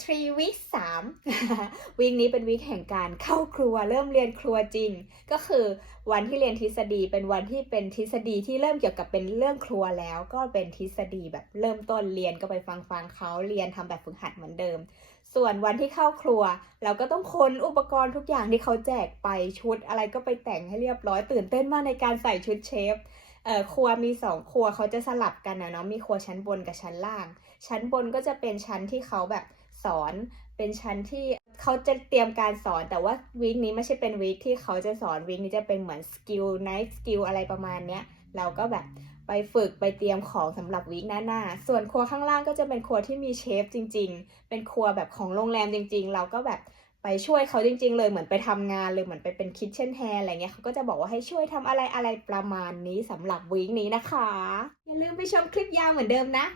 3 week 3วีคนี้เป็นวีคแห่งการเข้าครัวเริ่มเรียนครัวจริง ก็คือวันที่เรียนทฤษฎีเป็นวันที่เป็นทฤษฎีที่เริ่มเกี่ยวกับเป็นเรื่องครัวแล้ว ก็เป็นทฤษฎีแบบเริ่มต้นเรียนก็ไปฟังฟังเขาเรียนทำแบบฝึกหัดเหมือนเดิม ส่วนวันที่เข้าครัว เราก็ต้องค้นอุปกรณ์ทุกอย่างที่เขาแจกไปชุด อะไรก็ไปแต่งให้เรียบร้อยตื่นเต้นมากในการใส่ชุดเชฟเอ่อครัวมีสองครัวเขาจะสลับกันนะเนาะมีครัวชั้นบนกับชั้นล่าง ชั้นบนก็จะเป็นชั้นที่เขาแบบ สอนเป็นชั้นที่เขาจะเตรียมการสอนแต่ว่าวีคนี้ไม่ใช่เป็นวีคที่เขาจะสอนวีคนี้จะเป็นเหมือนสกิลไนท์สกิลอะไรประมาณเนี้ยเราก็แบบไปฝึกไปเตรียมของสำหรับวีคหน้าๆส่วนครัวข้างล่างก็จะเป็นครัวที่มีเชฟจริง ๆ เป็นครัวแบบของโรงแรมจริง ๆ เราก็แบบไปช่วยเขาจริง ๆ เลยเหมือนไปทำงานเลยเหมือนไปเป็นคิทเช่นแฮร์อะไรเงี้ยเขาก็จะบอกว่าให้ช่วยทำอะไรอะไรประมาณนี้สำหรับวีคนี้นะคะ อย่าลืมไปชมคลิปยาวเหมือนเดิมนะ